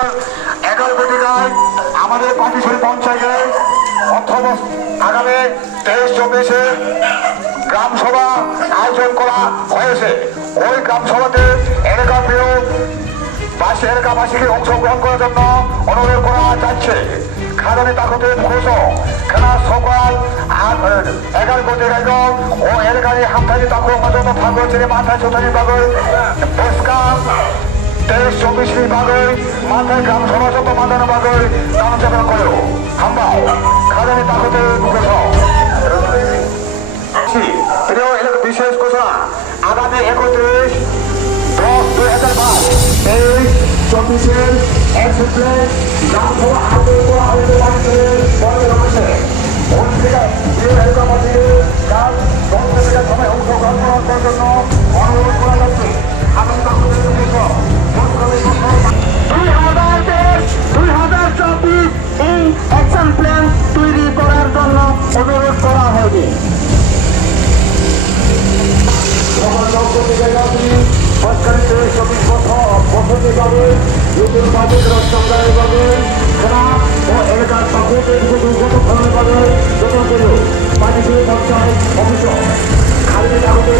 11 কোটি টাকায় আমাদের পাটিশুরি পঞ্চায়েতের আগামী 23-24 গ্রাম সভা আয়োজন করা হয়েছে। ওই গ্রাম সভাতে এলাকার প্রিয় এলাকাবাসীকে অংশগ্রহণ করার জন্য অনুরোধ করা যাচ্ছে। খাদানি তাকতের ঘোষক খেলা সকাল 11 কোটি টাকা ও এলাকায় হামথানি তাকুর মজত থাকবে ছেলে মাথায় চোথানি বাগল পুরস্কার 23-24 বিভাগে মাথায় গ্রাম সভা যত মাদানো বাগল নামচাপন করো হাম্বাও খাদানি তাকতের ঘোষক বিশেষ ঘোষণা আগামী 31-10-2022 এই 24-এর এক্সপ্রেস গ্রাম সভা আয়োজন করা হয়েছে রয়েছে। কাল 10 থেকে সবাই অংশগ্রহণ করার জন্য অনুরোধ করা যাচ্ছে। আমি 2024 এই অ্যাকশন প্ল্যান তৈরি করার জন্য অনুরোধ করা হয়েছে। এলাকার পাকুদের ফলন পাবে যত্ন করল পাটিশুরি পঞ্চায়েত অফিস খালি কাগজের